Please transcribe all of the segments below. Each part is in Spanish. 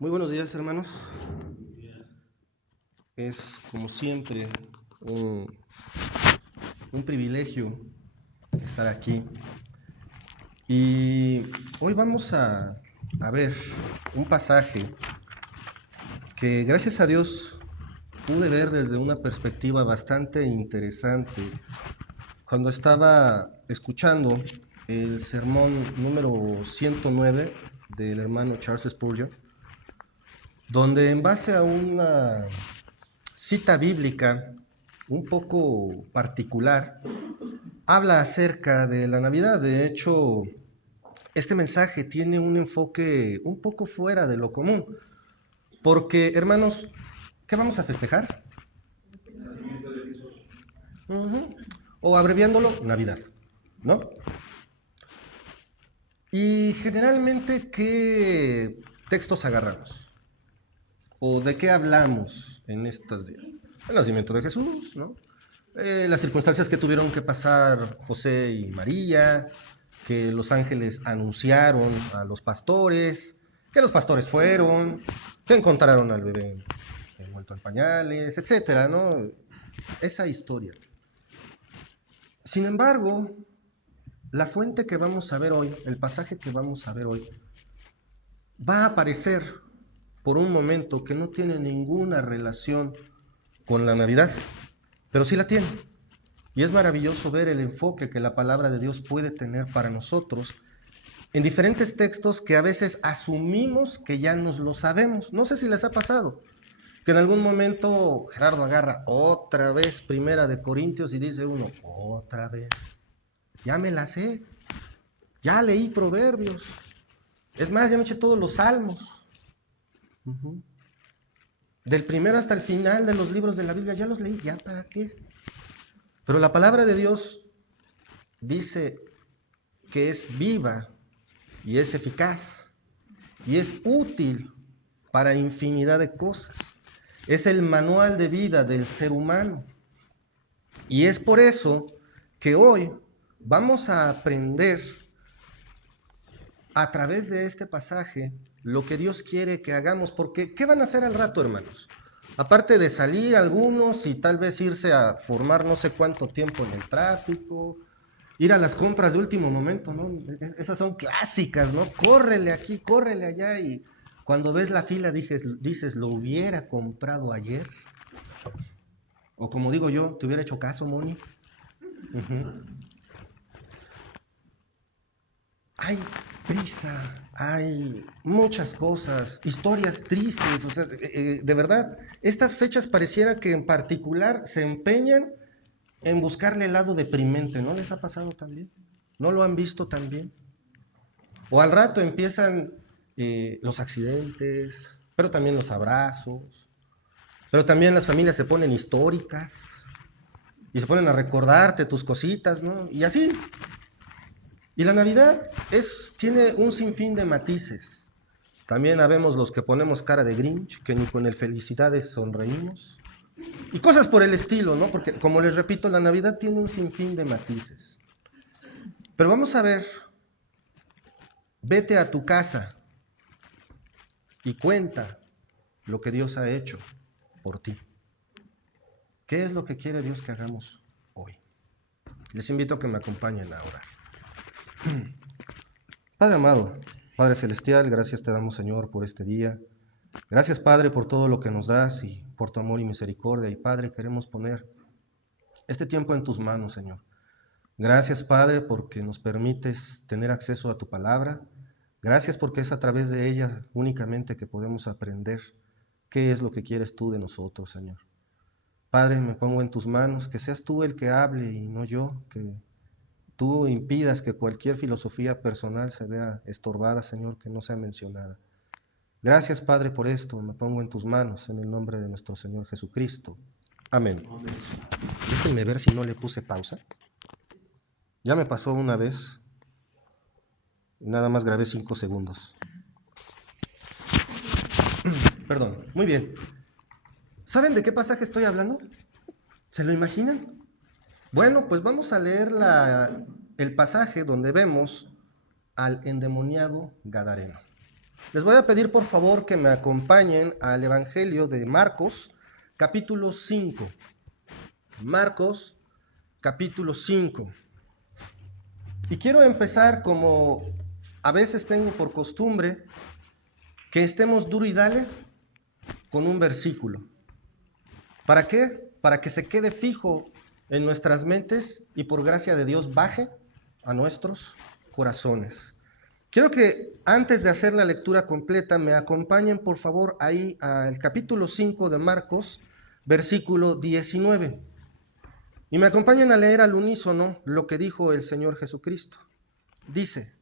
Muy buenos días, hermanos. Es, como siempre, un privilegio estar aquí. Y hoy vamos a ver un pasaje que, gracias a Dios, pude ver desde una perspectiva bastante interesante cuando estaba escuchando el sermón número 109 del hermano Charles Spurgeon, donde en base a una cita bíblica un poco particular, habla acerca de la Navidad. De hecho, este mensaje tiene un enfoque un poco fuera de lo común, porque, hermanos, ¿qué vamos a festejar? Ujú. O abreviándolo, Navidad, ¿no? Y generalmente, ¿qué textos agarramos? ¿O de qué hablamos en estos días? El nacimiento de Jesús, ¿no? Las circunstancias que tuvieron que pasar José y María, que los ángeles anunciaron a los pastores, que los pastores fueron, que encontraron al bebé envuelto en pañales, etcétera, ¿no? Esa historia. Sin embargo, la fuente que vamos a ver hoy, el pasaje que vamos a ver hoy, va a parecer por un momento que no tiene ninguna relación con la Navidad, pero sí la tiene. Y es maravilloso ver el enfoque que la palabra de Dios puede tener para nosotros en diferentes textos que a veces asumimos que ya nos lo sabemos. No sé si les ha pasado, que en algún momento Gerardo agarra otra vez Primera de Corintios y dice uno, otra vez, ya me la sé, ya leí Proverbios, es más, ya me eché todos los salmos. Uh-huh. Del primero hasta el final de los libros de la Biblia ya los leí, ¿ya para qué? Pero la palabra de Dios dice que es viva y es eficaz y es útil para infinidad de cosas. Es el manual de vida del ser humano. Y es por eso que hoy vamos a aprender a través de este pasaje lo que Dios quiere que hagamos. Porque, ¿qué van a hacer al rato, hermanos? Aparte de salir algunos y tal vez irse a formar no sé cuánto tiempo en el tráfico, ir a las compras de último momento, ¿no? Esas son clásicas, ¿no? Córrele aquí, córrele allá y cuando ves la fila dices, lo hubiera comprado ayer. O como digo yo, te hubiera hecho caso, Moni. Uh-huh. Hay prisa, hay muchas cosas, historias tristes, o sea, de verdad, estas fechas pareciera que en particular se empeñan en buscarle el lado deprimente, ¿no les ha pasado también? ¿No lo han visto también? O al rato empiezan los accidentes, pero también los abrazos, pero también las familias se ponen históricas y se ponen a recordarte tus cositas, ¿no? Y así. Y la Navidad tiene un sinfín de matices. También habemos los que ponemos cara de Grinch, que ni con el felicidades sonreímos. Y cosas por el estilo, ¿no? Porque, como les repito, la Navidad tiene un sinfín de matices. Pero vamos a ver, vete a tu casa y cuenta lo que Dios ha hecho por ti. ¿Qué es lo que quiere Dios que hagamos hoy? Les invito a que me acompañen ahora. Padre amado, Padre celestial, gracias te damos, Señor, por este día. Gracias, Padre, por todo lo que nos das y por tu amor y misericordia. Y, Padre, queremos poner este tiempo en tus manos, Señor. Gracias, Padre, porque nos permites tener acceso a tu palabra. Gracias porque es a través de ella únicamente que podemos aprender qué es lo que quieres tú de nosotros, Señor. Padre, me pongo en tus manos, que seas tú el que hable y no yo, que tú impidas que cualquier filosofía personal se vea estorbada, Señor, que no sea mencionada. Gracias, Padre, por esto. Me pongo en tus manos, en el nombre de nuestro Señor Jesucristo. Amén. Déjenme ver si no le puse pausa. Ya me pasó una vez. Nada más grabé 5 segundos. Perdón. Muy bien. ¿Saben de qué pasaje estoy hablando? ¿Se lo imaginan? Bueno, pues vamos a leer el pasaje donde vemos al endemoniado Gadareno. Les voy a pedir por favor que me acompañen al Evangelio de Marcos, capítulo 5. Marcos, capítulo 5. Y quiero empezar como a veces tengo por costumbre, que estemos duro y dale con un versículo. ¿Para qué? Para que se quede fijo en nuestras mentes y por gracia de Dios baje a nuestros corazones. Quiero que antes de hacer la lectura completa me acompañen por favor ahí al capítulo 5 de Marcos, versículo 19. Y me acompañen a leer al unísono lo que dijo el Señor Jesucristo. Dice: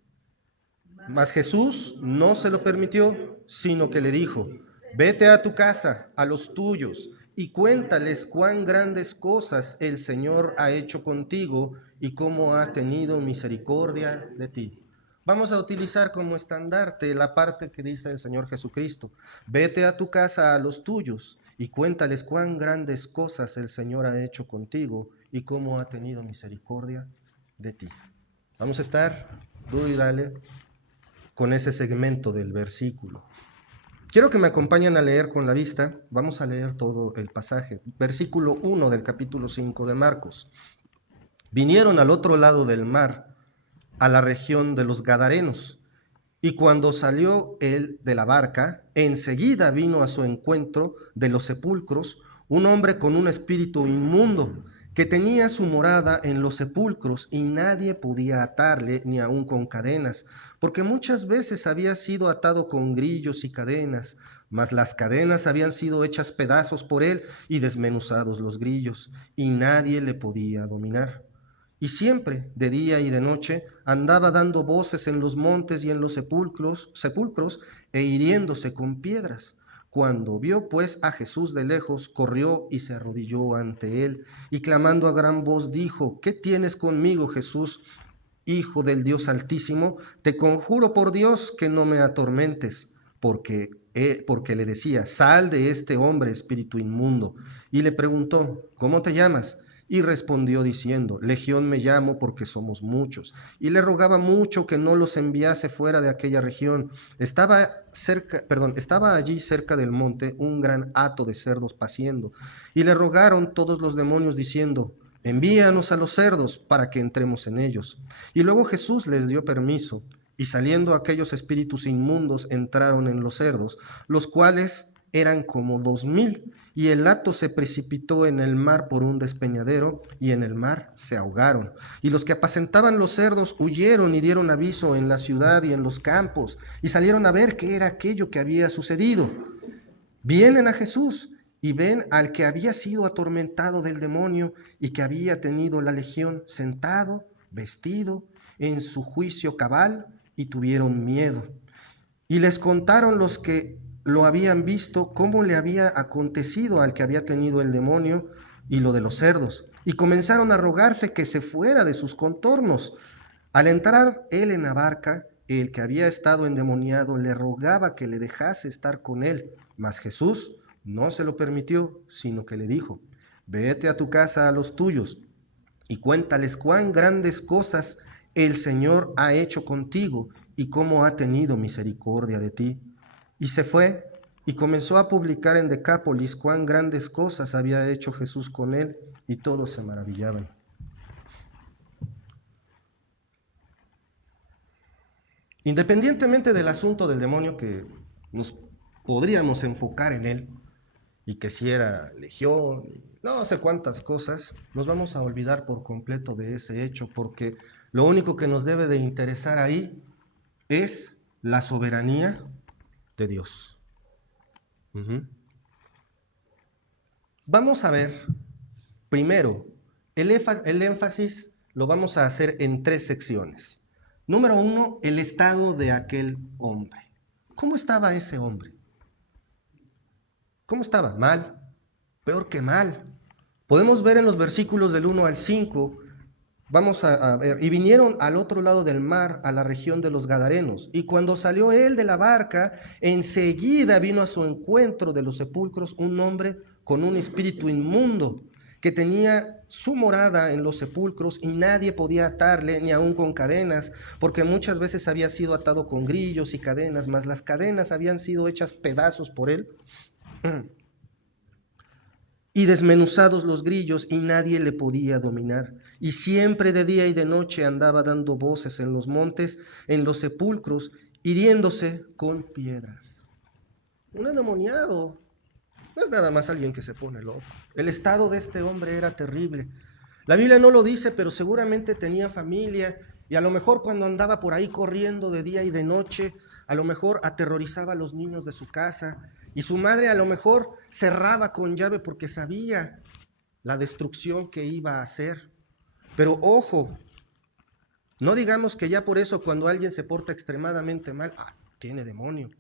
mas Jesús no se lo permitió, sino que le dijo: vete a tu casa, a los tuyos, y cuéntales cuán grandes cosas el Señor ha hecho contigo y cómo ha tenido misericordia de ti. Vamos a utilizar como estandarte la parte que dice el Señor Jesucristo: vete a tu casa, a los tuyos, y cuéntales cuán grandes cosas el Señor ha hecho contigo y cómo ha tenido misericordia de ti. Vamos a estar duro y dale con ese segmento del versículo. Quiero que me acompañen a leer con la vista. Vamos a leer todo el pasaje. Versículo 1 del capítulo 5 de Marcos. Vinieron al otro lado del mar, a la región de los Gadarenos, y cuando salió él de la barca, enseguida vino a su encuentro de los sepulcros un hombre con un espíritu inmundo, que tenía su morada en los sepulcros, y nadie podía atarle ni aun con cadenas, porque muchas veces había sido atado con grillos y cadenas, mas las cadenas habían sido hechas pedazos por él y desmenuzados los grillos, y nadie le podía dominar. Y siempre, de día y de noche, andaba dando voces en los montes y en los sepulcros e hiriéndose con piedras. Cuando vio pues a Jesús de lejos, corrió y se arrodilló ante él, y clamando a gran voz dijo: ¿qué tienes conmigo, Jesús, Hijo del Dios Altísimo? Te conjuro por Dios que no me atormentes. Porque le decía: sal de este hombre, espíritu inmundo. Y le preguntó: ¿cómo te llamas? Y respondió diciendo: Legión me llamo, porque somos muchos. Y le rogaba mucho que no los enviase fuera de aquella región. Estaba allí cerca del monte un gran hato de cerdos paciendo. Y le rogaron todos los demonios diciendo: envíanos a los cerdos para que entremos en ellos. Y luego Jesús les dio permiso. Y saliendo aquellos espíritus inmundos entraron en los cerdos, los cuales eran como 2000, y el hato se precipitó en el mar por un despeñadero, y en el mar se ahogaron. Y los que apacentaban los cerdos huyeron y dieron aviso en la ciudad y en los campos, y salieron a ver qué era aquello que había sucedido. Vienen a Jesús y ven al que había sido atormentado del demonio y que había tenido la legión sentado, vestido, en su juicio cabal, y tuvieron miedo. Y les contaron los que lo habían visto cómo le había acontecido al que había tenido el demonio y lo de los cerdos. Y comenzaron a rogarse que se fuera de sus contornos. Al entrar él en la barca, el que había estado endemoniado le rogaba que le dejase estar con él, mas Jesús no se lo permitió, sino que le dijo: vete a tu casa, a los tuyos, y cuéntales cuán grandes cosas el Señor ha hecho contigo y cómo ha tenido misericordia de ti. Y se fue y comenzó a publicar en Decápolis cuán grandes cosas había hecho Jesús con él, y todos se maravillaban. Independientemente del asunto del demonio, que nos podríamos enfocar en él, y que si era legión, no sé cuántas cosas, nos vamos a olvidar por completo de ese hecho, porque lo único que nos debe de interesar ahí es la soberanía de Dios. Vamos a ver, primero, el énfasis lo vamos a hacer en 3 secciones. Número 1, el estado de aquel hombre. ¿Cómo estaba ese hombre? ¿Cómo estaba? Mal, peor que mal. Podemos ver en los versículos del 1 al 5, vamos a ver: y vinieron al otro lado del mar, a la región de los Gadarenos, y cuando salió él de la barca, enseguida vino a su encuentro de los sepulcros un hombre con un espíritu inmundo, que tenía su morada en los sepulcros y nadie podía atarle, ni aun con cadenas, porque muchas veces había sido atado con grillos y cadenas, mas las cadenas habían sido hechas pedazos por él, y desmenuzados los grillos, y nadie le podía dominar. Y siempre de día y de noche andaba dando voces en los montes, en los sepulcros, hiriéndose con piedras. Un endemoniado no es nada más alguien que se pone loco. El estado de este hombre era terrible. La Biblia no lo dice, pero seguramente tenía familia, y a lo mejor cuando andaba por ahí corriendo de día y de noche, a lo mejor aterrorizaba a los niños de su casa, y su madre a lo mejor cerraba con llave porque sabía la destrucción que iba a hacer. Pero ojo, no digamos que ya por eso cuando alguien se porta extremadamente mal, tiene demonio.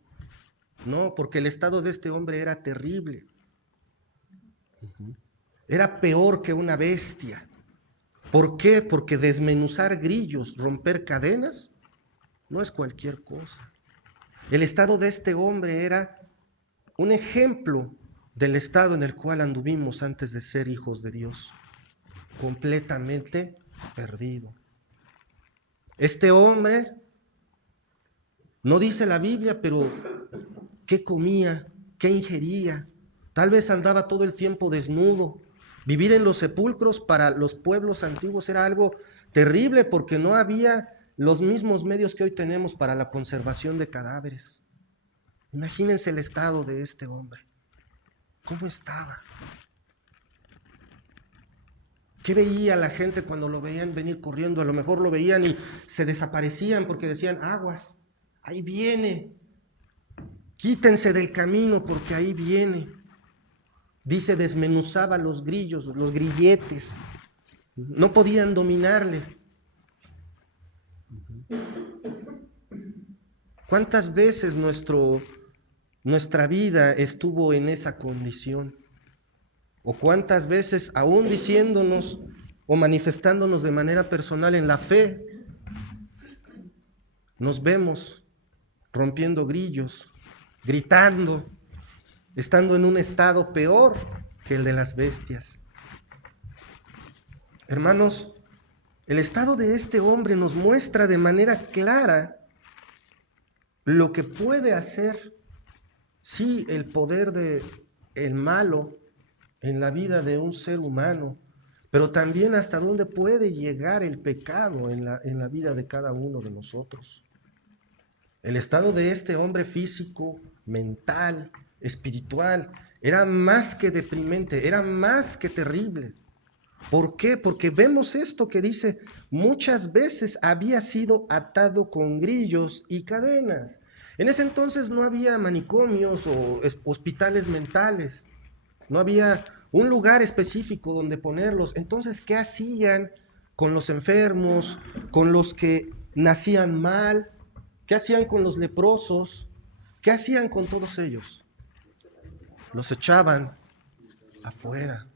No, porque el estado de este hombre era terrible. Era peor que una bestia. ¿Por qué? Porque desmenuzar grillos, romper cadenas, no es cualquier cosa. El estado de este hombre era un ejemplo del estado en el cual anduvimos antes de ser hijos de Dios, completamente perdido. Este hombre, no dice la Biblia, pero ¿qué comía? ¿Qué ingería? Tal vez andaba todo el tiempo desnudo. Vivir en los sepulcros para los pueblos antiguos era algo terrible porque no había los mismos medios que hoy tenemos para la conservación de cadáveres. Imagínense el estado de este hombre. ¿Cómo estaba? ¿Qué veía la gente cuando lo veían venir corriendo? A lo mejor lo veían y se desaparecían porque decían, aguas, ahí viene. Quítense del camino porque ahí viene. Dice, desmenuzaba los grillos, los grilletes. No podían dominarle. ¿Cuántas veces nuestra vida estuvo en esa condición? ¿O cuántas veces, aún diciéndonos o manifestándonos de manera personal en la fe, nos vemos rompiendo grillos, gritando, estando en un estado peor que el de las bestias? Hermanos, el estado de este hombre nos muestra de manera clara lo que puede hacer, sí, el poder del malo en la vida de un ser humano, pero también hasta dónde puede llegar el pecado en la vida de cada uno de nosotros. El estado de este hombre físico, mental, espiritual, era más que deprimente, era más que terrible. ¿Por qué? Porque vemos esto que dice, muchas veces había sido atado con grillos y cadenas. En ese entonces no había manicomios o hospitales mentales, no había un lugar específico donde ponerlos. Entonces, ¿qué hacían con los enfermos, con los que nacían mal? ¿Qué hacían con los leprosos? ¿Qué hacían con todos ellos? Los echaban afuera.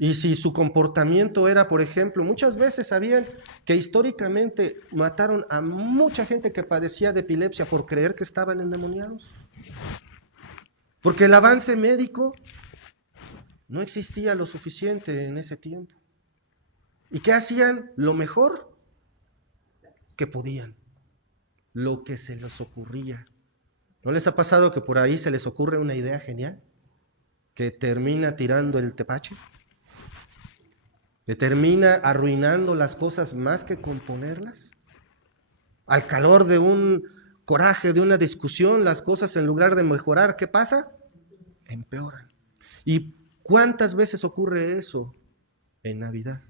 Y si su comportamiento era, por ejemplo, muchas veces sabían que históricamente mataron a mucha gente que padecía de epilepsia por creer que estaban endemoniados. Porque el avance médico no existía lo suficiente en ese tiempo. ¿Y qué hacían? Lo mejor que podían, lo que se les ocurría. ¿No les ha pasado que por ahí se les ocurre una idea genial que termina tirando el tepache? ¿Que termina arruinando las cosas más que componerlas? Al calor de un coraje, de una discusión, las cosas en lugar de mejorar, ¿qué pasa? Empeoran. ¿Y cuántas veces ocurre eso en Navidad?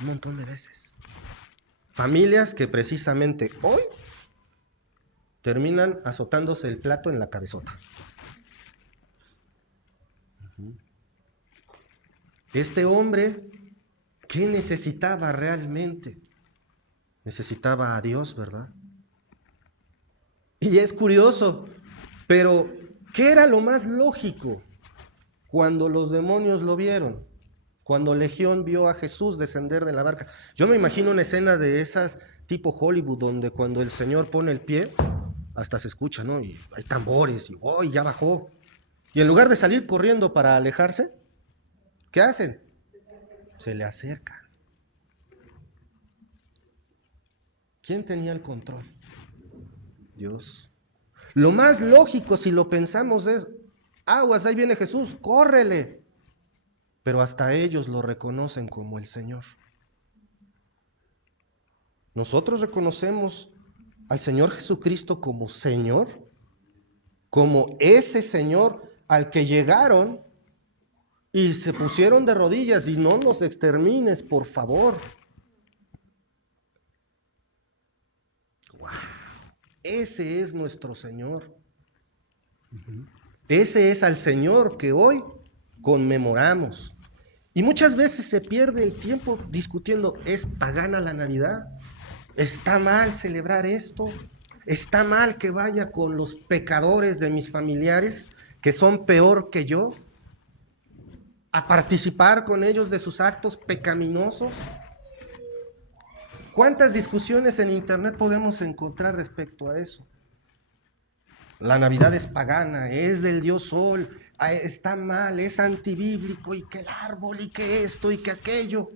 Un montón de veces. Familias que precisamente hoy terminan azotándose el plato en la cabezota. Este hombre, ¿qué necesitaba realmente? Necesitaba a Dios, ¿verdad? Y es curioso, pero ¿qué era lo más lógico cuando los demonios lo vieron? Cuando Legión vio a Jesús descender de la barca. Yo me imagino una escena de esas tipo Hollywood, donde cuando el Señor pone el pie, hasta se escucha, ¿no? Y hay tambores, y ¡oh, ya bajó! Y en lugar de salir corriendo para alejarse, ¿Qué hacen? Se le acercan. ¿Quién tenía el control? Dios. Lo más lógico, si lo pensamos, es, aguas, ahí viene Jesús, córrele. Pero hasta ellos lo reconocen como el Señor. Nosotros reconocemos al Señor Jesucristo como Señor, como ese Señor al que llegaron y se pusieron de rodillas y no nos extermines, por favor. Wow. Ese es nuestro Señor. Ese es al Señor que hoy conmemoramos. Y muchas veces se pierde el tiempo discutiendo, ¿es pagana la Navidad? ¿Está mal celebrar esto? ¿Está mal que vaya con los pecadores de mis familiares, que son peor que yo, a participar con ellos de sus actos pecaminosos? ¿Cuántas discusiones en internet podemos encontrar respecto a eso? La Navidad es pagana, es del dios Sol, está mal, es antibíblico, y que el árbol, y que esto, y que aquello.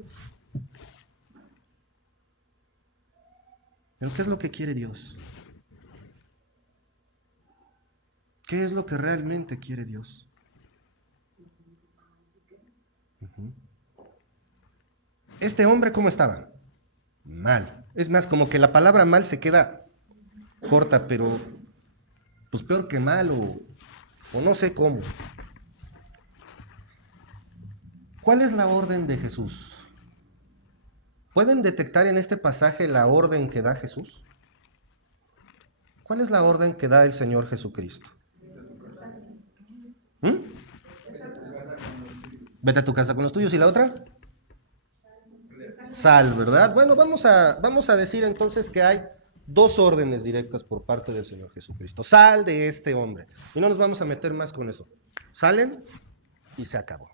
Pero ¿qué es lo que quiere Dios? ¿Qué es lo que realmente quiere Dios? Este hombre, ¿cómo estaba? Mal. Es más, como que la palabra mal se queda corta, pero pues peor que mal o no sé cómo. ¿Cuál es la orden de Jesús? ¿Pueden detectar en este pasaje la orden que da Jesús? ¿Cuál es la orden que da el Señor Jesucristo? ¿Mm? Vete a tu casa con los tuyos. ¿Y la otra? Sal, ¿verdad? Bueno, vamos a decir entonces que hay dos órdenes directas por parte del Señor Jesucristo. Sal de este hombre. Y no nos vamos a meter más con eso. Salen y se acabó.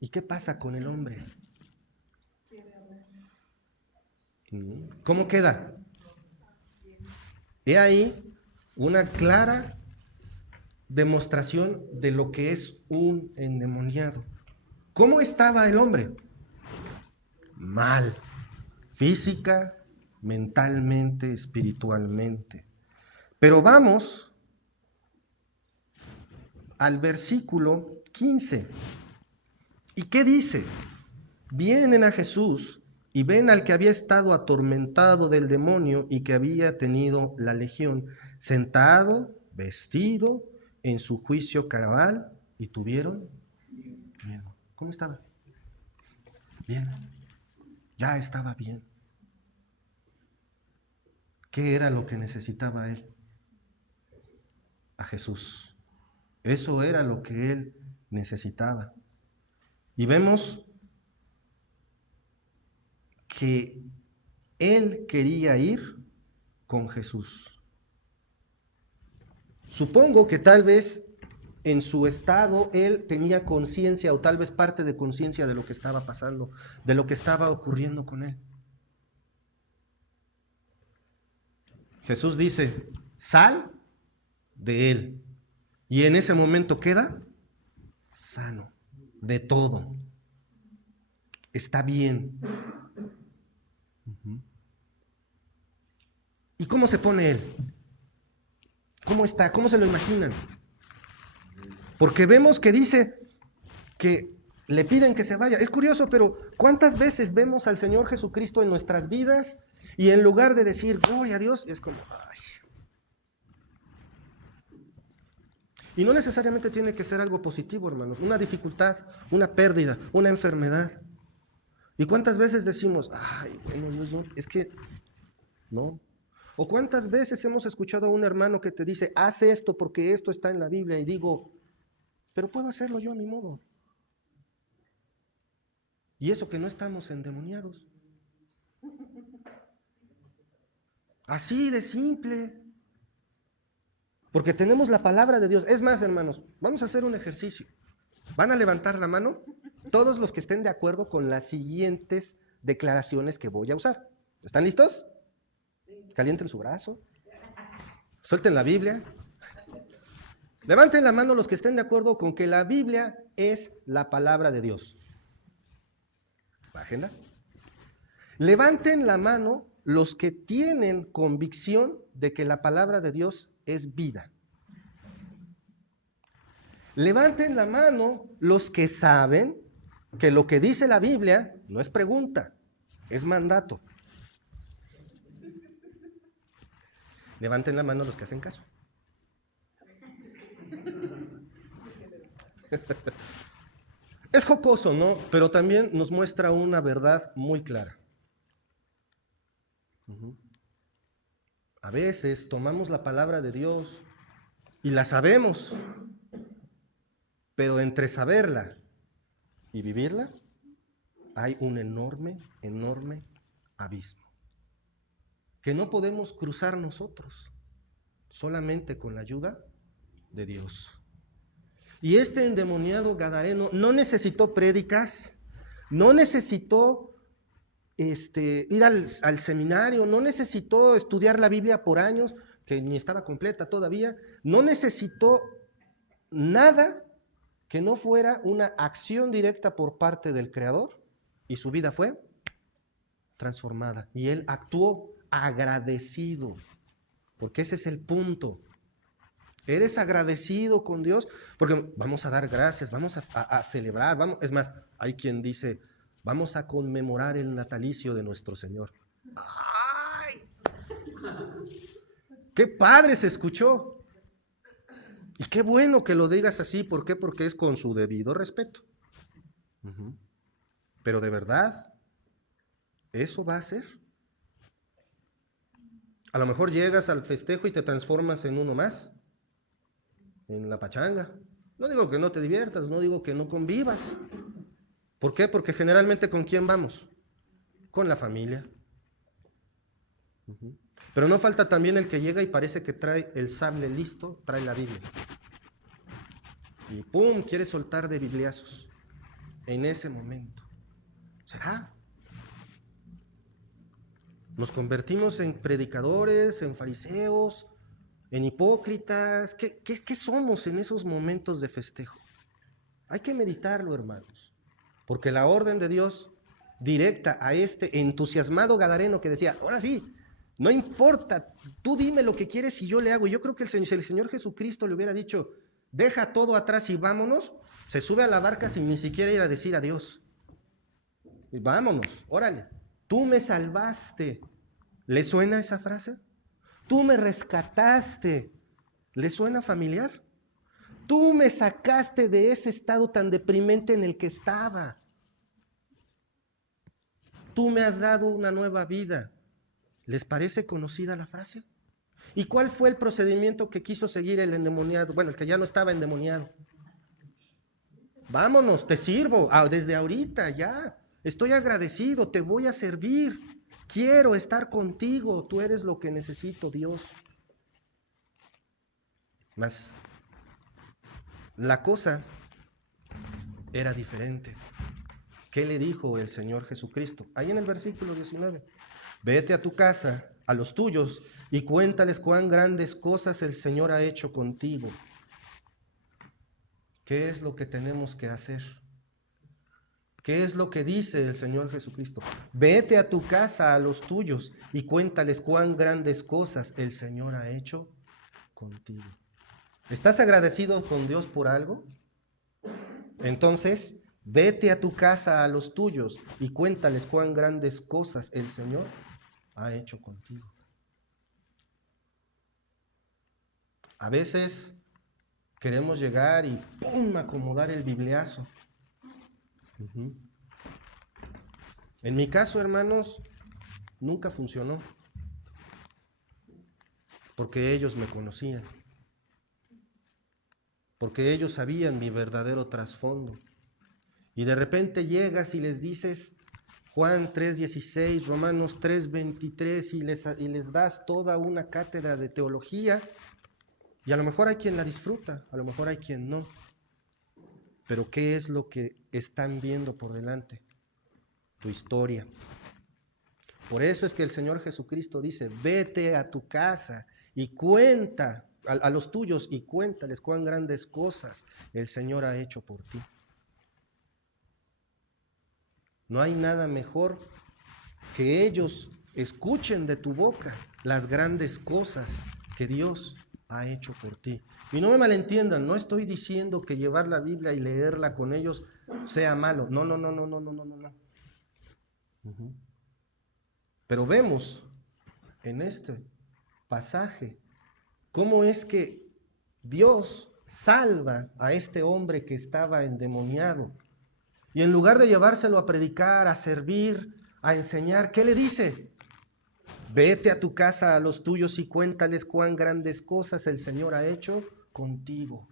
¿Y qué pasa con el hombre? ¿Cómo queda? He ahí una clara demostración de lo que es un endemoniado. ¿Cómo estaba el hombre? Mal, física, mentalmente, espiritualmente. Pero vamos al versículo 15. ¿Y qué dice? Vienen a Jesús y ven al que había estado atormentado del demonio y que había tenido la legión, sentado, vestido, en su juicio cabal, y tuvieron miedo. ¿Cómo estaba? Bien, ya estaba bien. ¿Qué era lo que necesitaba él? A Jesús. Eso era lo que él necesitaba. Y vemos que él quería ir con Jesús. Supongo que tal vez en su estado él tenía conciencia o tal vez parte de conciencia de lo que estaba pasando, de lo que estaba ocurriendo con él. Jesús dice, sal de él. Y en ese momento queda sano de todo. Está bien. ¿Y cómo se pone él? ¿Cómo está? ¿Cómo se lo imaginan? Porque vemos que dice que le piden que se vaya. Es curioso, pero ¿cuántas veces vemos al Señor Jesucristo en nuestras vidas y en lugar de decir gloria a Dios, es como, ay? Y no necesariamente tiene que ser algo positivo, hermanos. Una dificultad, una pérdida, una enfermedad. ¿Y cuántas veces decimos, ay, bueno, es que no? ¿O cuántas veces hemos escuchado a un hermano que te dice, haz esto porque esto está en la Biblia? Y digo, pero puedo hacerlo yo a mi modo. Y eso que no estamos endemoniados. Así de simple. Porque tenemos la palabra de Dios. Es más, hermanos, vamos a hacer un ejercicio. Van a levantar la mano todos los que estén de acuerdo con las siguientes declaraciones que voy a usar. ¿Están listos? Calienten su brazo. Suelten la Biblia. Levanten la mano los que estén de acuerdo con que la Biblia es la palabra de Dios? Bájenla. Levanten la mano los que tienen convicción de que la palabra de Dios es vida. Levanten la mano los que saben que lo que dice la Biblia no es pregunta, es mandato. Levanten la mano los que hacen caso. Es jocoso, ¿no? Pero también nos muestra una verdad muy clara. A veces tomamos la palabra de Dios y la sabemos, pero entre saberla y vivirla hay un enorme, enorme abismo que no podemos cruzar nosotros, solamente con la ayuda de Dios. Y este endemoniado gadareno no necesitó prédicas, no necesitó ir al seminario, no necesitó estudiar la Biblia por años, que ni estaba completa todavía, no necesitó nada que no fuera una acción directa por parte del Creador, y su vida fue transformada. Y él actuó agradecido, porque ese es el punto. ¿Eres agradecido con Dios? Porque vamos a dar gracias, vamos a celebrar, es más, hay quien dice, vamos a conmemorar el natalicio de nuestro Señor. ¡Ay! ¡Qué padre se escuchó! Y qué bueno que lo digas así, ¿por qué? Porque es con su debido respeto. Pero de verdad, ¿eso va a ser? A lo mejor llegas al festejo y te transformas en uno más, en la pachanga. No digo que no te diviertas, no digo que no convivas. ¿Por qué? Porque generalmente ¿con quién vamos? Con la familia. Pero no falta también el que llega y parece que trae el sable listo, trae la Biblia. Y ¡pum! Quiere soltar de bibliazos. En ese momento. ¿Será? Nos convertimos en predicadores, en fariseos, en hipócritas. ¿Qué somos en esos momentos de festejo? Hay que meditarlo, hermanos. Porque la orden de Dios directa a este entusiasmado gadareno que decía, ahora sí, no importa, tú dime lo que quieres y yo le hago. Y yo creo que si el Señor Jesucristo le hubiera dicho, deja todo atrás y vámonos, se sube a la barca sin ni siquiera ir a decir adiós. Y vámonos, órale, tú me salvaste. ¿Le suena esa frase? Tú me rescataste. ¿Le suena familiar? Tú me sacaste de ese estado tan deprimente en el que estaba. Tú me has dado una nueva vida. ¿Les parece conocida la frase? ¿Y cuál fue el procedimiento que quiso seguir el endemoniado? Bueno, el que ya no estaba endemoniado. Vámonos, te sirvo, desde ahorita ya. Estoy agradecido, te voy a servir. Quiero estar contigo, tú eres lo que necesito, Dios. Mas la cosa era diferente. ¿Qué le dijo el Señor Jesucristo? Ahí en el versículo 19. Vete a tu casa, a los tuyos, y cuéntales cuán grandes cosas el Señor ha hecho contigo. ¿Qué es lo que tenemos que hacer? ¿Qué es lo que dice el Señor Jesucristo? Vete a tu casa, a los tuyos, y cuéntales cuán grandes cosas el Señor ha hecho contigo. ¿Estás agradecido con Dios por algo? Entonces, vete a tu casa, a los tuyos, y cuéntales cuán grandes cosas el Señor ha hecho contigo. A veces queremos llegar y ¡pum! Acomodar el bibliazo. En mi caso, hermanos, nunca funcionó, porque ellos me conocían, porque ellos sabían mi verdadero trasfondo. Y de repente llegas y les dices Juan 3:16, Romanos 3:23 y les das toda una cátedra de teología, y a lo mejor hay quien la disfruta, a lo mejor hay quien no. Pero ¿qué es lo que están viendo por delante? Tu historia. Por eso es que el Señor Jesucristo dice, vete a tu casa y cuenta a los tuyos y cuéntales cuán grandes cosas el Señor ha hecho por ti. No hay nada mejor que ellos escuchen de tu boca las grandes cosas que Dios ha hecho por ti. Y no me malentiendan, no estoy diciendo que llevar la Biblia y leerla con ellos sea malo. No, no, no, no, no, no, no, no. Uh-huh. Pero vemos en este pasaje cómo es que Dios salva a este hombre que estaba endemoniado. Y en lugar de llevárselo a predicar, a servir, a enseñar, ¿qué le dice? Vete a tu casa a los tuyos y cuéntales cuán grandes cosas el Señor ha hecho contigo.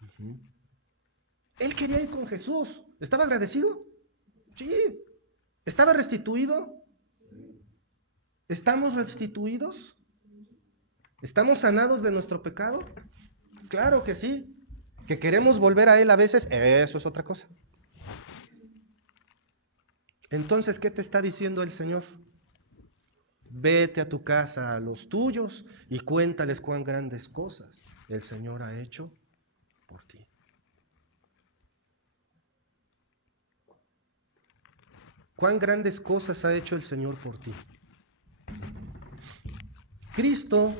Uh-huh. Él quería ir con Jesús. ¿Estaba agradecido? Sí. ¿Estaba restituido? ¿Estamos restituidos? ¿Estamos sanados de nuestro pecado? Claro que sí. ¿Que queremos volver a Él a veces? Eso es otra cosa. Entonces, ¿qué te está diciendo el Señor? Vete a tu casa a los tuyos y cuéntales cuán grandes cosas el Señor ha hecho por ti. ¿Cuán grandes cosas ha hecho el Señor por ti? Cristo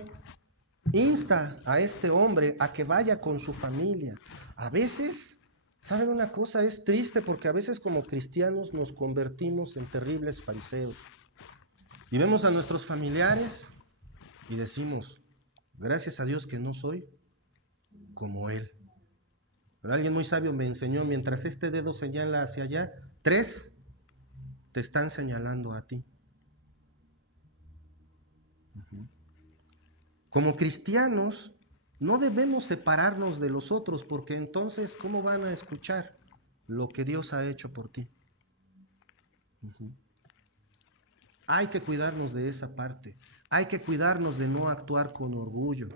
insta a este hombre a que vaya con su familia. A veces, ¿saben una cosa? Es triste porque a veces como cristianos nos convertimos en terribles fariseos. Y vemos a nuestros familiares y decimos, gracias a Dios que no soy como Él. Pero alguien muy sabio me enseñó, mientras este dedo señala hacia allá, 3 te están señalando a ti. Uh-huh. Como cristianos, no debemos separarnos de los otros, porque entonces, ¿cómo van a escuchar lo que Dios ha hecho por ti? Uh-huh. Hay que cuidarnos de esa parte. Hay que cuidarnos de no actuar con orgullo.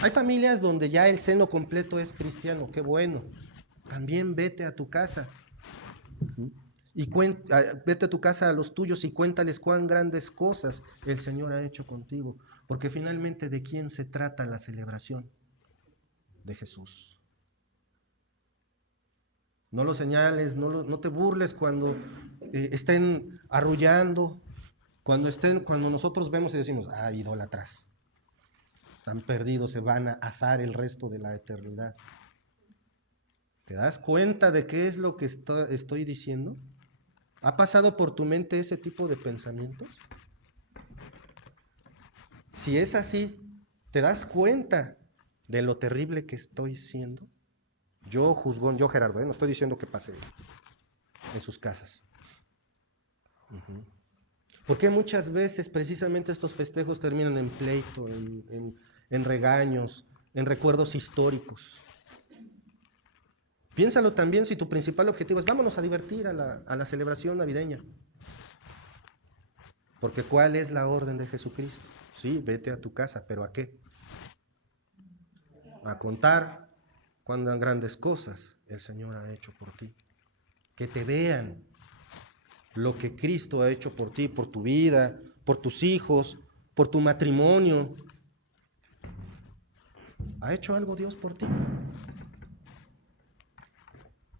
Hay familias donde ya el seno completo es cristiano, qué bueno. También vete a tu casa. Uh-huh. Y vete a tu casa a los tuyos y cuéntales cuán grandes cosas el Señor ha hecho contigo. Porque finalmente, ¿de quién se trata la celebración? De Jesús. No lo señales, no te burles cuando estén arrullando, cuando nosotros vemos y decimos, idólatras, están perdidos, se van a asar el resto de la eternidad. ¿Te das cuenta de qué es lo que estoy diciendo? ¿Ha pasado por tu mente ese tipo de pensamientos? Si es así, ¿te das cuenta de lo terrible que estoy siendo? Yo, juzgón, yo Gerardo, no estoy diciendo que pase en sus casas. Uh-huh. Porque muchas veces precisamente estos festejos terminan en pleito, en regaños, en recuerdos históricos. Piénsalo también si tu principal objetivo es vámonos a divertir a la celebración navideña. Porque ¿cuál es la orden de Jesucristo? Sí, vete a tu casa, pero ¿a qué? A contar cuán grandes cosas el Señor ha hecho por ti. Que te vean lo que Cristo ha hecho por ti, por tu vida, por tus hijos, por tu matrimonio. ¿Ha hecho algo Dios por ti?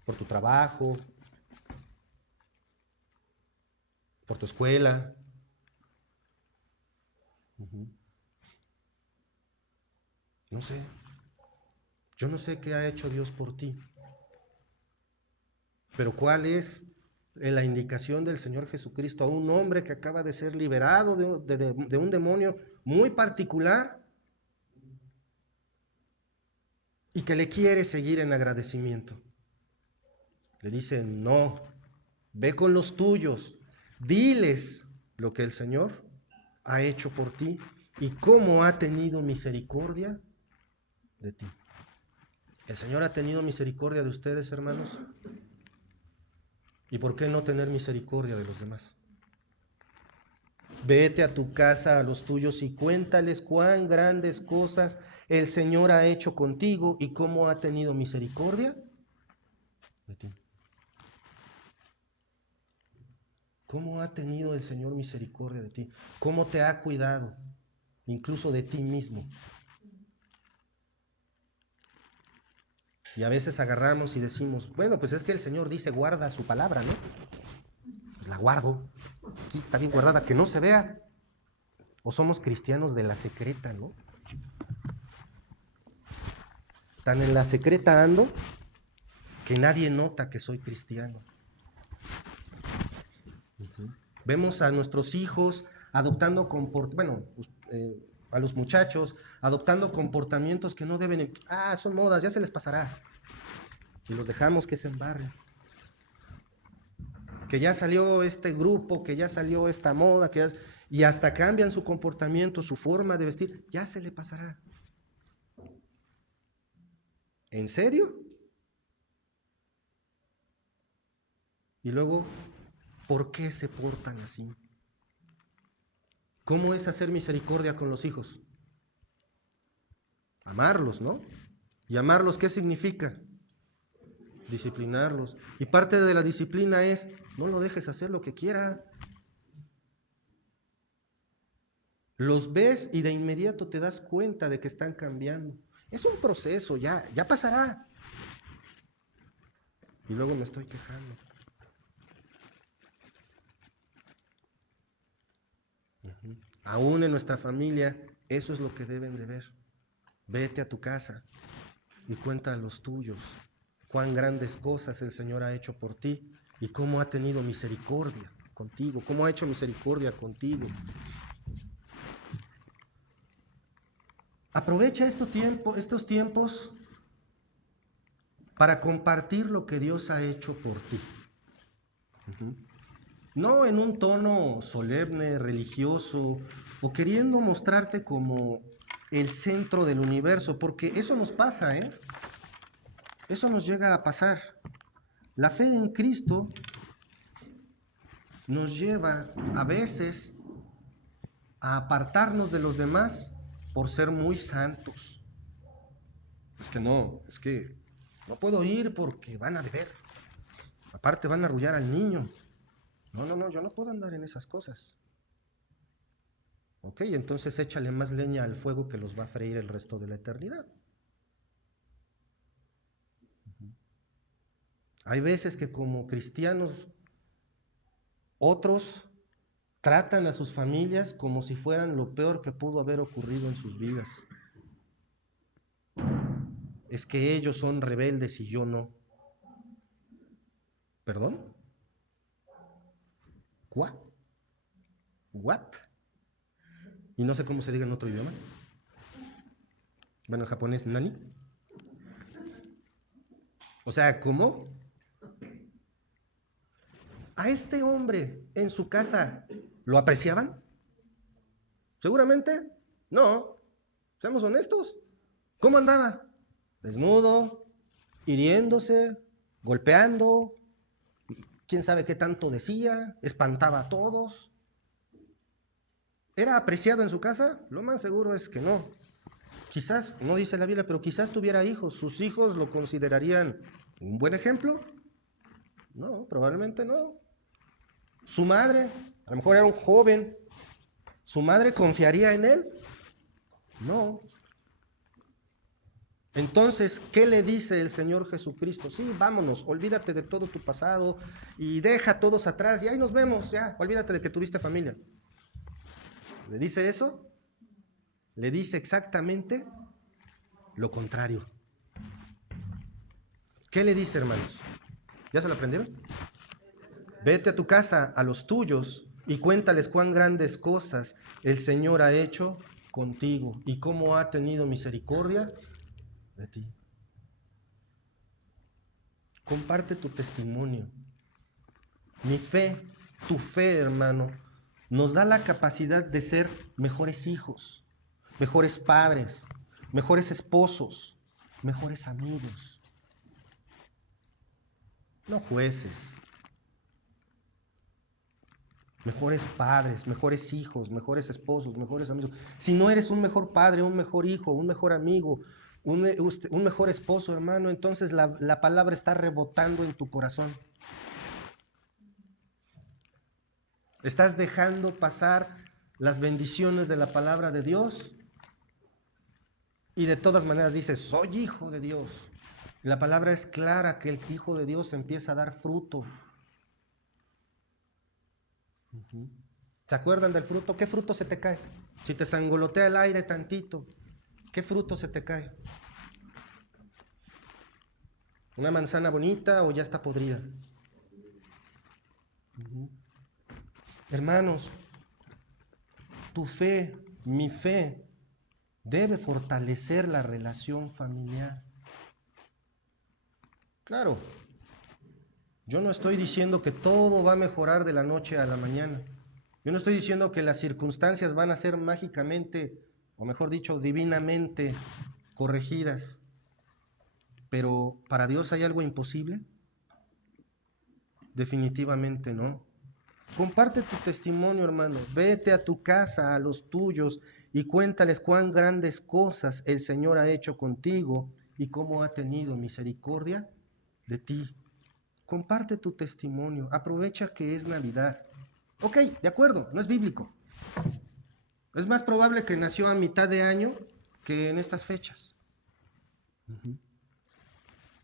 Por tu trabajo, por tu escuela. Uh-huh. No sé. Yo no sé qué ha hecho Dios por ti. Pero ¿cuál es la indicación del Señor Jesucristo a un hombre que acaba de ser liberado de un demonio muy particular y que le quiere seguir en agradecimiento? Le dice, no, ve con los tuyos, diles lo que el Señor ha hecho por ti y cómo ha tenido misericordia de ti. ¿El Señor ha tenido misericordia de ustedes, hermanos? ¿Y por qué no tener misericordia de los demás? Vete a tu casa, a los tuyos, y cuéntales cuán grandes cosas el Señor ha hecho contigo y cómo ha tenido misericordia de ti. ¿Cómo ha tenido el Señor misericordia de ti? ¿Cómo te ha cuidado, incluso de ti mismo? Y a veces agarramos y decimos, bueno, pues es que el Señor dice, guarda su palabra, ¿no? Pues la guardo, aquí está bien guardada, que no se vea. O somos cristianos de la secreta, ¿no? Tan en la secreta ando que nadie nota que soy cristiano. Vemos a nuestros hijos adoptando a los muchachos adoptando comportamientos que no deben, son modas, ya se les pasará. Y los dejamos que se embarren. Que ya salió este grupo, que ya salió esta moda, y hasta cambian su comportamiento, su forma de vestir, ya se le pasará. ¿En serio? Y luego, ¿por qué se portan así? ¿Cómo es hacer misericordia con los hijos? Amarlos, ¿no? ¿Y amarlos qué significa? Disciplinarlos. Y parte de la disciplina es, no lo dejes hacer lo que quiera. Los ves y de inmediato te das cuenta de que están cambiando. Es un proceso, ya pasará. Y luego me estoy quejando. Aún en nuestra familia, eso es lo que deben de ver. Vete a tu casa y cuenta a los tuyos cuán grandes cosas el Señor ha hecho por ti y cómo ha tenido misericordia contigo, cómo ha hecho misericordia contigo. Aprovecha estos tiempos para compartir lo que Dios ha hecho por ti. No en un tono solemne, religioso, o queriendo mostrarte como el centro del universo, porque eso nos pasa, ¿eh? Eso nos llega a pasar. La fe en Cristo nos lleva a veces a apartarnos de los demás por ser muy santos. Es que no puedo ir porque van a beber. Aparte van a arrullar al niño. No, yo no puedo andar en esas cosas. Ok, entonces échale más leña al fuego que los va a freír el resto de la eternidad. Hay veces que como cristianos, otros tratan a sus familias como si fueran lo peor que pudo haber ocurrido en sus vidas. Es que ellos son rebeldes y yo no. ¿Perdón? ¿What? ¿What? Y no sé cómo se diga en otro idioma. Bueno, en japonés, ¿nani? O sea, ¿cómo? A este hombre en su casa, ¿lo apreciaban? Seguramente no. Seamos honestos. ¿Cómo andaba? Desnudo, hiriéndose, golpeando, quién sabe qué tanto decía, espantaba a todos. ¿Era apreciado en su casa? Lo más seguro es que no. Quizás, no dice la Biblia, pero quizás tuviera hijos. ¿Sus hijos lo considerarían un buen ejemplo? No, probablemente no. Su madre, a lo mejor era un joven, ¿su madre confiaría en él? No. Entonces, ¿qué le dice el Señor Jesucristo? Sí, vámonos, olvídate de todo tu pasado y deja a todos atrás y ahí nos vemos, ya, olvídate de que tuviste familia. ¿Le dice eso? Le dice exactamente lo contrario. ¿Qué le dice, hermanos? ¿Ya se lo aprendieron? Vete a tu casa, a los tuyos, y cuéntales cuán grandes cosas el Señor ha hecho contigo y cómo ha tenido misericordia de ti. Comparte tu testimonio. Mi fe, tu fe, hermano, nos da la capacidad de ser mejores hijos, mejores padres, mejores esposos, mejores amigos. No jueces. Mejores padres, mejores hijos, mejores esposos, mejores amigos. Si no eres un mejor padre, un mejor hijo, un mejor amigo, un mejor esposo, hermano, entonces la palabra está rebotando en tu corazón. Estás dejando pasar las bendiciones de la palabra de Dios y de todas maneras dices, soy hijo de Dios. La palabra es clara que el Hijo de Dios empieza a dar fruto. ¿Se acuerdan del fruto? ¿Qué fruto se te cae? Si te sangolotea el aire tantito, ¿qué fruto se te cae? ¿Una manzana bonita o ya está podrida? Hermanos, tu fe, mi fe, debe fortalecer la relación familiar. Claro, yo no estoy diciendo que todo va a mejorar de la noche a la mañana. Yo no estoy diciendo que las circunstancias van a ser mágicamente, o mejor dicho, divinamente corregidas. Pero ¿para Dios hay algo imposible? Definitivamente no. Comparte tu testimonio, hermano. Vete a tu casa, a los tuyos, y cuéntales cuán grandes cosas el Señor ha hecho contigo y cómo ha tenido misericordia de ti. Comparte tu testimonio. Aprovecha que es Navidad. Ok, de acuerdo, no es bíblico. Es más probable que nació a mitad de año que en estas fechas.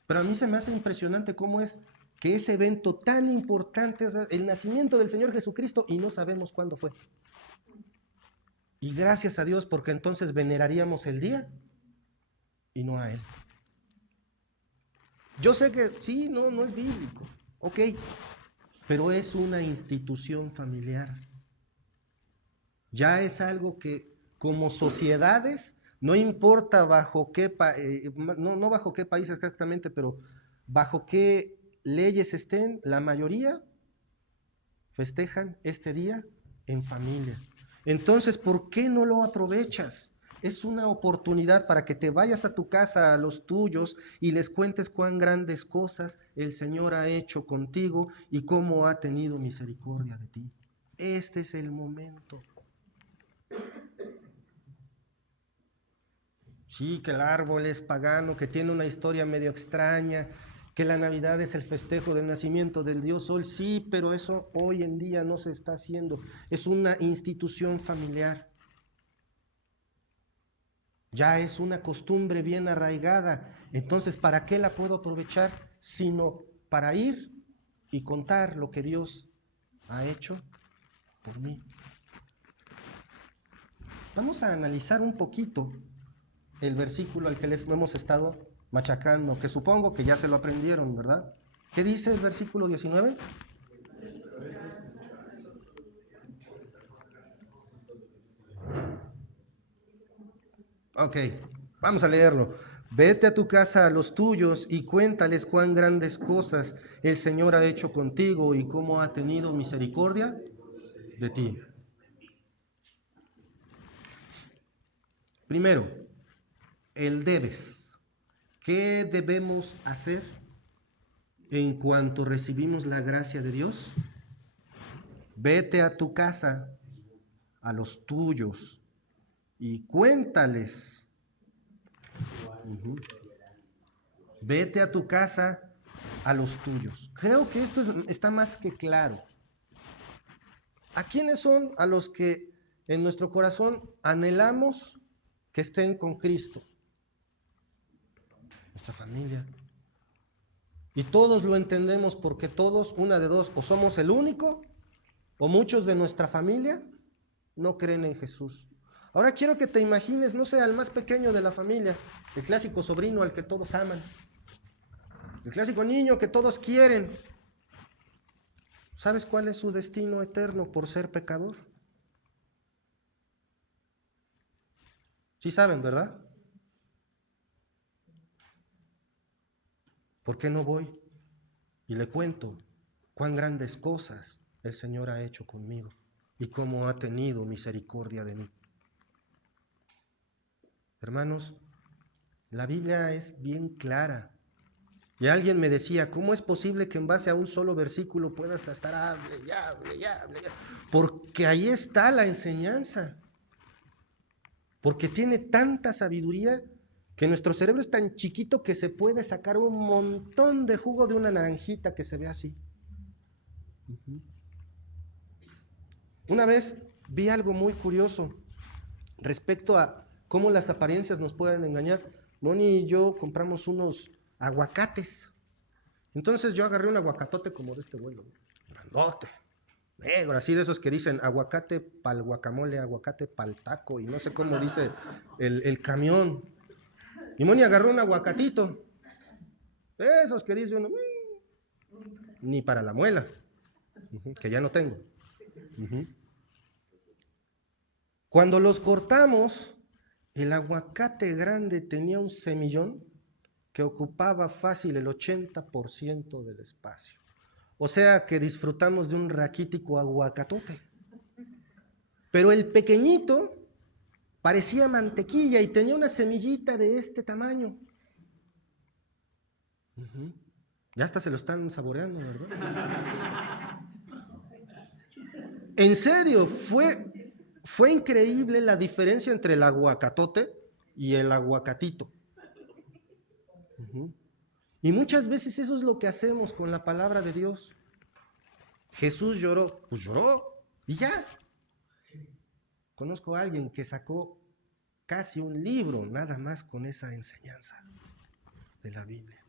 Pero a mí se me hace impresionante cómo es que ese evento tan importante, o sea, el nacimiento del Señor Jesucristo, y no sabemos cuándo fue. Y gracias a Dios, porque entonces veneraríamos el día y no a Él. Yo sé que sí, no es bíblico, ok, pero es una institución familiar. Ya es algo que como sociedades, no importa bajo qué, no bajo qué país exactamente, pero bajo qué leyes estén, la mayoría festejan este día en familia. Entonces, ¿por qué no lo aprovechas? Es una oportunidad para que te vayas a tu casa, a los tuyos, y les cuentes cuán grandes cosas el Señor ha hecho contigo y cómo ha tenido misericordia de ti. Este es el momento. Sí, que el árbol es pagano, que tiene una historia medio extraña, que la Navidad es el festejo del nacimiento del Dios Sol, sí, pero eso hoy en día no se está haciendo. Es una institución familiar. Ya es una costumbre bien arraigada. Entonces, ¿para qué la puedo aprovechar? Sino para ir y contar lo que Dios ha hecho por mí. Vamos a analizar un poquito el versículo al que les hemos estado machacando, que supongo que ya se lo aprendieron, ¿verdad? ¿Qué dice el versículo 19? Ok, vamos a leerlo. Vete a tu casa a los tuyos y cuéntales cuán grandes cosas el Señor ha hecho contigo y cómo ha tenido misericordia de ti. Primero, el debes. ¿Qué debemos hacer en cuanto recibimos la gracia de Dios? Vete a tu casa, a los tuyos, y cuéntales. Vete a tu casa, a los tuyos. Creo que esto está más que claro. ¿A quiénes son a los que en nuestro corazón anhelamos que estén con Cristo? Nuestra familia. Y todos lo entendemos porque todos, una de dos, o somos el único, o muchos de nuestra familia no creen en Jesús. Ahora quiero que te imagines, no sé, al más pequeño de la familia, el clásico sobrino al que todos aman, el clásico niño que todos quieren. ¿Sabes cuál es su destino eterno por ser pecador? Sí saben, ¿verdad? ¿Por qué no voy y le cuento cuán grandes cosas el Señor ha hecho conmigo y cómo ha tenido misericordia de mí? Hermanos, la Biblia es bien clara. Y alguien me decía, ¿cómo es posible que en base a un solo versículo puedas estar hable y hable y hable? Porque ahí está la enseñanza. Porque tiene tanta sabiduría que nuestro cerebro es tan chiquito que se puede sacar un montón de jugo de una naranjita que se ve así. Una vez vi algo muy curioso respecto a cómo las apariencias nos pueden engañar. Moni y yo compramos unos aguacates. Entonces yo agarré un aguacatote como de este vuelo, grandote, negro, así de esos que dicen aguacate pa'l guacamole, aguacate pa'l taco, y no sé cómo dice el camión. Y Moni agarró un aguacatito, esos que dice uno, ni para la muela, que ya no tengo. Cuando los cortamos, el aguacate grande tenía un semillón que ocupaba fácil el 80% del espacio. O sea que disfrutamos de un raquítico aguacatote. Pero el pequeñito parecía mantequilla y tenía una semillita de este tamaño. Ya hasta se lo están saboreando, ¿verdad? En serio, fue increíble la diferencia entre el aguacatote y el aguacatito. Y muchas veces eso es lo que hacemos con la palabra de Dios. Jesús lloró, pues lloró y ya. Conozco a alguien que sacó casi un libro nada más con esa enseñanza de la Biblia.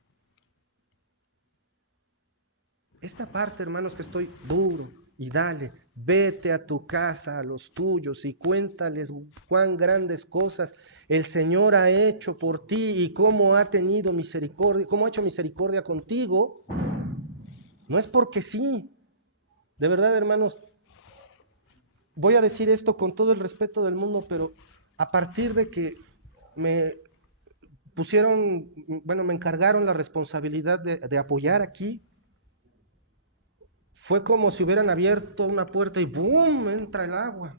Esta parte, hermanos, que estoy duro y dale, vete a tu casa, a los tuyos y cuéntales cuán grandes cosas el Señor ha hecho por ti y cómo ha tenido misericordia, cómo ha hecho misericordia contigo. No es porque sí. De verdad, hermanos, voy a decir esto con todo el respeto del mundo, pero a partir de que me me encargaron la responsabilidad de apoyar aquí, fue como si hubieran abierto una puerta y ¡boom! Entra el agua.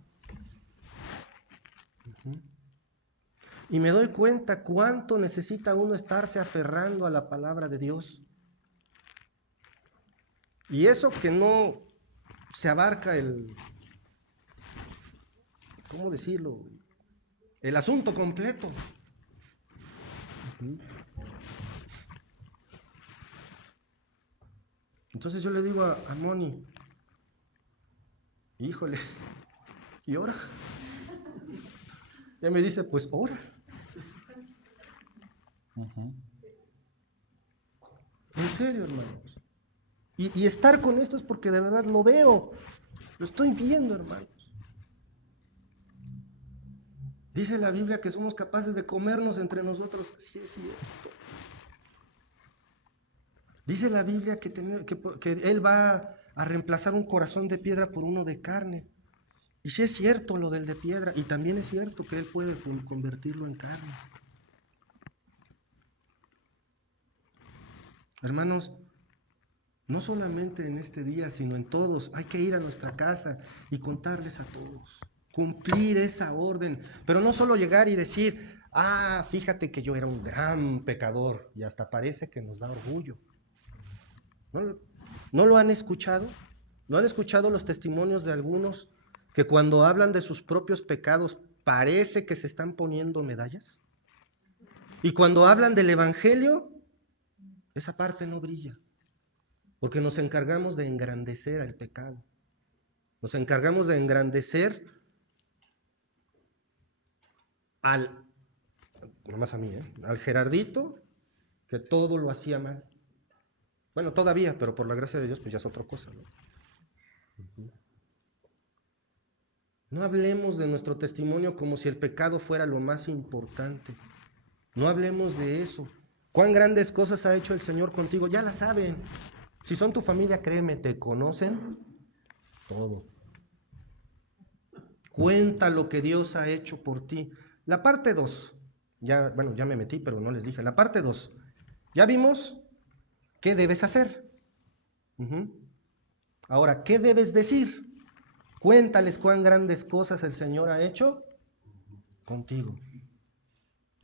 Y me doy cuenta cuánto necesita uno estarse aferrando a la palabra de Dios. Y eso que no se abarca ¿cómo decirlo? El asunto completo. Entonces yo le digo a Moni, híjole, ¿y ahora? Ya me dice, pues ora. En serio, hermanos. Y estar con esto es porque de verdad lo veo, lo estoy viendo, hermanos. Dice la Biblia que somos capaces de comernos entre nosotros, así es cierto. Dice la Biblia que Él va a reemplazar un corazón de piedra por uno de carne. Y sí es cierto lo del de piedra, y también es cierto que Él puede convertirlo en carne. Hermanos, no solamente en este día, sino en todos, hay que ir a nuestra casa y contarles a todos, cumplir esa orden, pero no solo llegar y decir, fíjate que yo era un gran pecador, y hasta parece que nos da orgullo. ¿No lo han escuchado? ¿No han escuchado los testimonios de algunos que cuando hablan de sus propios pecados parece que se están poniendo medallas? Y cuando hablan del Evangelio, esa parte no brilla, porque nos encargamos de engrandecer al pecado. Nos encargamos de engrandecer nomás a mí, al Gerardito, que todo lo hacía mal. Bueno, todavía, pero por la gracia de Dios, pues ya es otra cosa, ¿no? No hablemos de nuestro testimonio como si el pecado fuera lo más importante. No hablemos de eso. ¿Cuán grandes cosas ha hecho el Señor contigo? Ya la saben. Si son tu familia, créeme, te conocen todo. Cuenta lo que Dios ha hecho por ti. La parte 2, ya me metí, pero no les dije. La parte 2, ya vimos qué debes hacer. Ahora, ¿qué debes decir? Cuéntales cuán grandes cosas el Señor ha hecho contigo.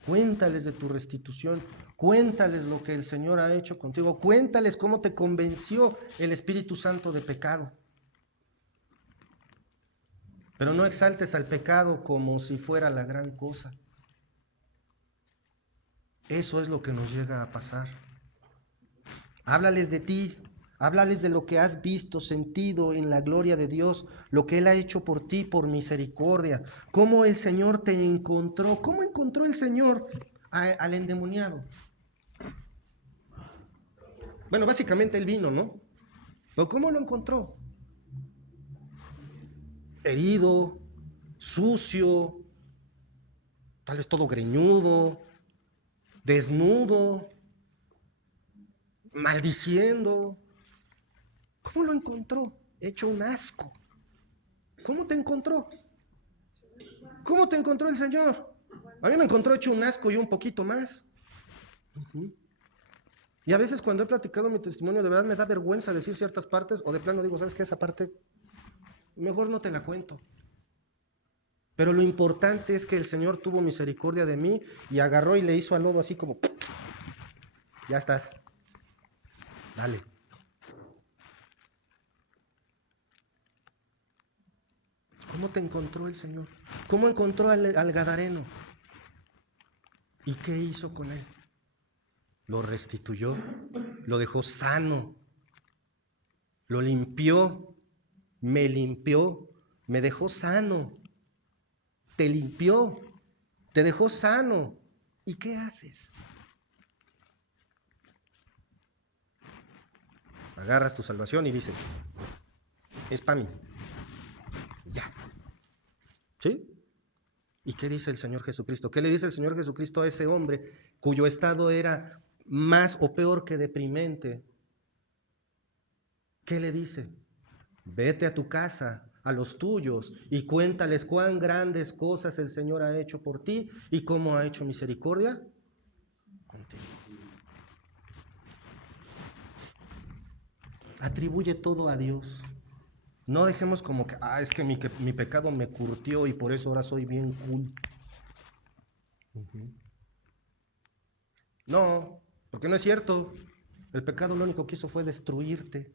Cuéntales de tu restitución, cuéntales lo que el Señor ha hecho contigo, cuéntales cómo te convenció el Espíritu Santo de pecado. Pero no exaltes al pecado como si fuera la gran cosa. Eso es lo que nos llega a pasar. Háblales de ti, háblales de lo que has visto, sentido en la gloria de Dios, lo que Él ha hecho por ti por misericordia, cómo el Señor te encontró, cómo encontró el Señor al endemoniado. Bueno, básicamente él vino, ¿no? Pero ¿cómo lo encontró? Herido, sucio, tal vez todo greñudo, desnudo, maldiciendo. ¿Cómo lo encontró? Hecho un asco. ¿Cómo te encontró? ¿Cómo te encontró el Señor? A mí me encontró hecho un asco y un poquito más. Uh-huh. Y a veces cuando he platicado mi testimonio, de verdad me da vergüenza decir ciertas partes, o de plano digo, ¿sabes qué? Esa parte mejor no te la cuento. Pero lo importante es que el Señor tuvo misericordia de mí y agarró y le hizo al lodo así como, ya estás, dale. ¿Cómo te encontró el Señor? ¿Cómo encontró al Gadareno? ¿Y qué hizo con él? Lo restituyó, lo dejó sano, lo limpió, me dejó sano, te limpió, te dejó sano. ¿Y qué haces? Agarras tu salvación y dices, es para mí. Ya. ¿Sí? ¿Y qué dice el Señor Jesucristo? ¿Qué le dice el Señor Jesucristo a ese hombre cuyo estado era más o peor que deprimente? ¿Qué le dice? Vete a tu casa, a los tuyos, y cuéntales cuán grandes cosas el Señor ha hecho por ti y cómo ha hecho misericordia contigo. Atribuye todo a Dios. No dejemos como que, es que mi pecado me curtió y por eso ahora soy bien cool. Uh-huh. No, porque no es cierto. El pecado lo único que hizo fue destruirte.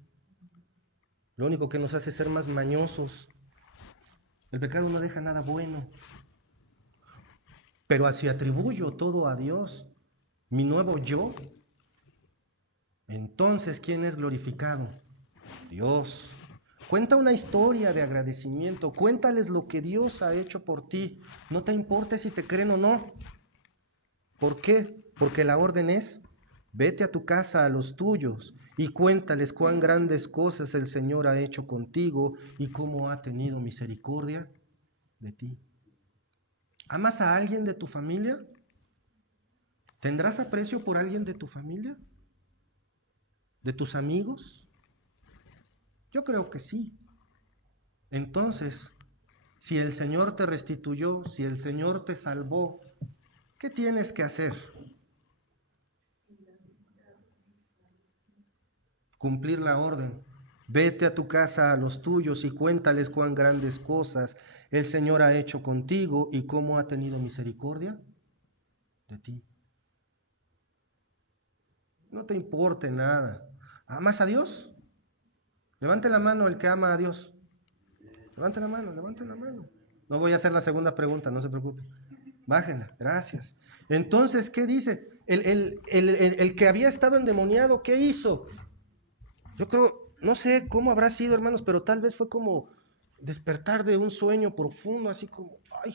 Lo único que nos hace ser más mañosos. El pecado no deja nada bueno. Pero si atribuyo todo a Dios, mi nuevo yo, entonces ¿quién es glorificado? Dios. Cuenta una historia de agradecimiento. Cuéntales lo que Dios ha hecho por ti. No te importe si te creen o no. ¿Por qué? Porque la orden es, vete a tu casa, a los tuyos, y cuéntales cuán grandes cosas el Señor ha hecho contigo y cómo ha tenido misericordia de ti. ¿Amas a alguien de tu familia? ¿Tendrás aprecio por alguien de tu familia? ¿De tus amigos? Yo creo que sí. Entonces, si el Señor te restituyó, si el Señor te salvó, ¿qué tienes que hacer? Cumplir la orden. Vete a tu casa, a los tuyos, y cuéntales cuán grandes cosas el Señor ha hecho contigo y cómo ha tenido misericordia de ti. No te importe nada. ¿Amas a Dios? Levante la mano el que ama a Dios. Levante la mano, levante la mano. No voy a hacer la segunda pregunta, no se preocupe. Bájenla, gracias. Entonces, ¿qué dice? El que había estado endemoniado, ¿qué hizo? Yo creo, no sé cómo habrá sido, hermanos, pero tal vez fue como despertar de un sueño profundo, así como, ay,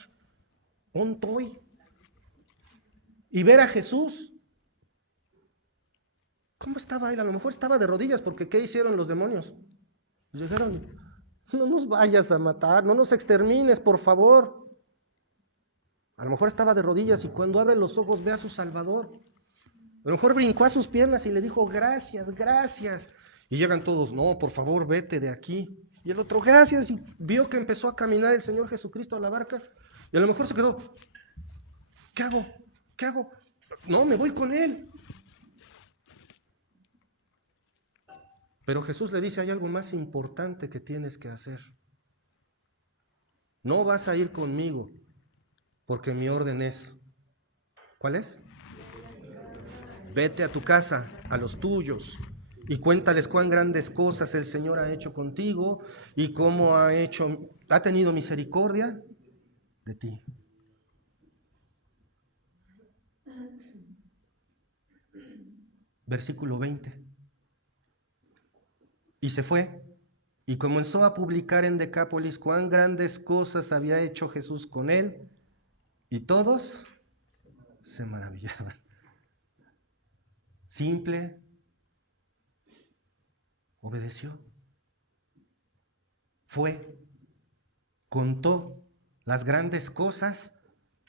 ontoy. Y ver a Jesús. ¿Cómo estaba él? A lo mejor estaba de rodillas, porque ¿qué hicieron los demonios? Les dijeron, no nos vayas a matar, no nos extermines, por favor. A lo mejor estaba de rodillas y cuando abre los ojos ve a su Salvador. A lo mejor brincó a sus piernas y le dijo, gracias, gracias. Y llegan todos, no, por favor, vete de aquí. Y el otro, gracias. Y vio que empezó a caminar el Señor Jesucristo a la barca. Y a lo mejor se quedó, ¿qué hago? ¿Qué hago? No, me voy con él. Pero Jesús le dice, hay algo más importante que tienes que hacer. No vas a ir conmigo, porque mi orden es, ¿cuál es? Vete a tu casa, a los tuyos, y cuéntales cuán grandes cosas el Señor ha hecho contigo y cómo ha tenido misericordia de ti. Versículo 20. Y se fue y comenzó a publicar en Decápolis cuán grandes cosas había hecho Jesús con él, y todos se maravillaban. Simple, obedeció. Fue, contó las grandes cosas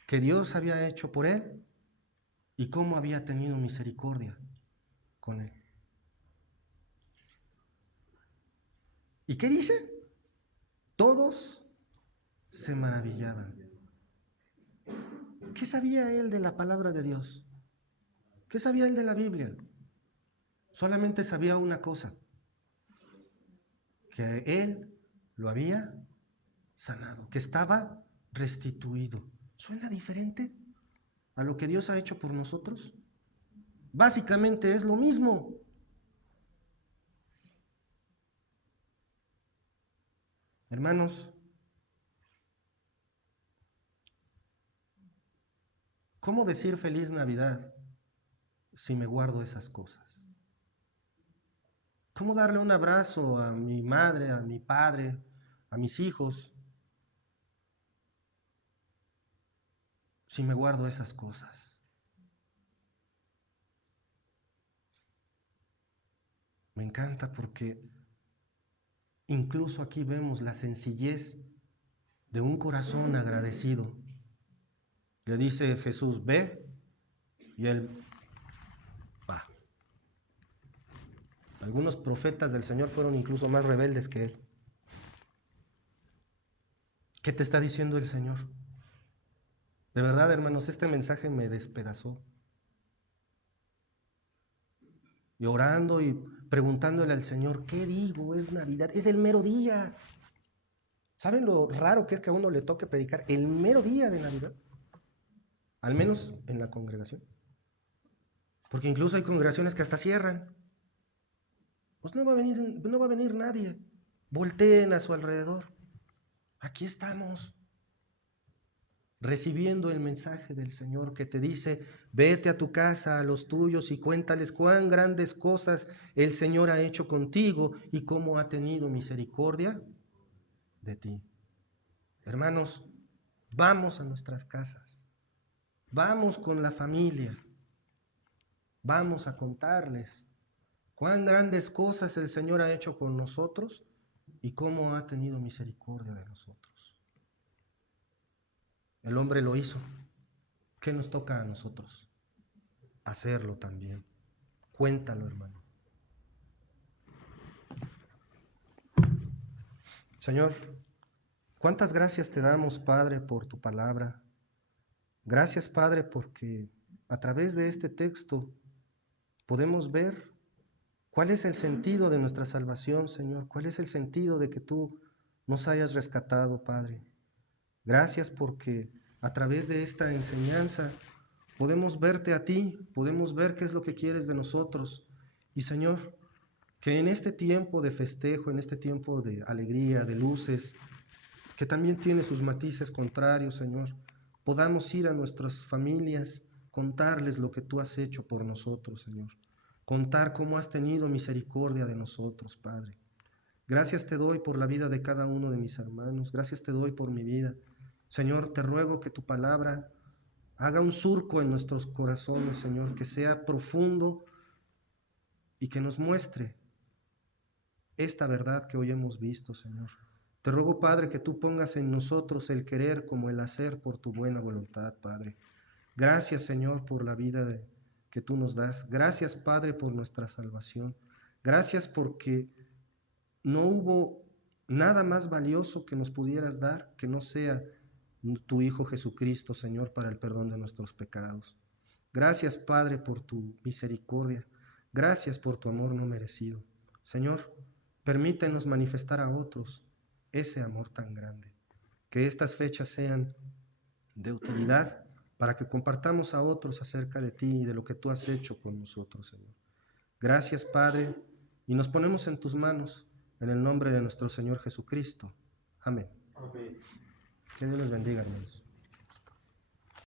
que Dios había hecho por él y cómo había tenido misericordia con él. ¿Y qué dice? Todos se maravillaban. ¿Qué sabía él de la palabra de Dios? ¿Qué sabía él de la Biblia? Solamente sabía una cosa, que él lo había sanado, que estaba restituido. ¿Suena diferente a lo que Dios ha hecho por nosotros? Básicamente es lo mismo. Hermanos, ¿cómo decir feliz Navidad si me guardo esas cosas? ¿Cómo darle un abrazo a mi madre, a mi padre, a mis hijos, si me guardo esas cosas? Me encanta porque incluso aquí vemos la sencillez de un corazón agradecido. Le dice Jesús, ve, y él va. Algunos profetas del Señor fueron incluso más rebeldes que él. ¿Qué te está diciendo el Señor? De verdad, hermanos, este mensaje me despedazó. Y orando y preguntándole al Señor, ¿qué digo? Es Navidad, es el mero día. ¿Saben lo raro que es que a uno le toque predicar el mero día de Navidad? Al menos en la congregación. Porque incluso hay congregaciones que hasta cierran. Pues no va a venir nadie. Volteen a su alrededor. Aquí estamos, recibiendo el mensaje del Señor que te dice, vete a tu casa, a los tuyos y cuéntales cuán grandes cosas el Señor ha hecho contigo y cómo ha tenido misericordia de ti. Hermanos, vamos a nuestras casas, vamos con la familia, vamos a contarles cuán grandes cosas el Señor ha hecho con nosotros y cómo ha tenido misericordia de nosotros. El hombre lo hizo. ¿Qué nos toca a nosotros? Hacerlo también. Cuéntalo, hermano. Señor, cuántas gracias te damos, Padre, por tu palabra. Gracias, Padre, porque a través de este texto podemos ver cuál es el sentido de nuestra salvación, Señor. Cuál es el sentido de que tú nos hayas rescatado, Padre. Gracias porque a través de esta enseñanza podemos verte a ti, podemos ver qué es lo que quieres de nosotros. Y Señor, que en este tiempo de festejo, en este tiempo de alegría, de luces, que también tiene sus matices contrarios, Señor, podamos ir a nuestras familias, contarles lo que tú has hecho por nosotros, Señor. Contar cómo has tenido misericordia de nosotros, Padre. Gracias te doy por la vida de cada uno de mis hermanos. Gracias te doy por mi vida. Señor, te ruego que tu palabra haga un surco en nuestros corazones, Señor, que sea profundo y que nos muestre esta verdad que hoy hemos visto, Señor. Te ruego, Padre, que tú pongas en nosotros el querer como el hacer por tu buena voluntad, Padre. Gracias, Señor, por la vida que tú nos das. Gracias, Padre, por nuestra salvación. Gracias porque no hubo nada más valioso que nos pudieras dar que no sea tu Hijo Jesucristo, Señor, para el perdón de nuestros pecados. Gracias, Padre, por tu misericordia. Gracias por tu amor no merecido. Señor, permítenos manifestar a otros ese amor tan grande. Que estas fechas sean de utilidad para que compartamos a otros acerca de ti y de lo que tú has hecho con nosotros, Señor. Gracias, Padre, y nos ponemos en tus manos en el nombre de nuestro Señor Jesucristo. Amén. Amén. Que Dios les bendiga, hermanos.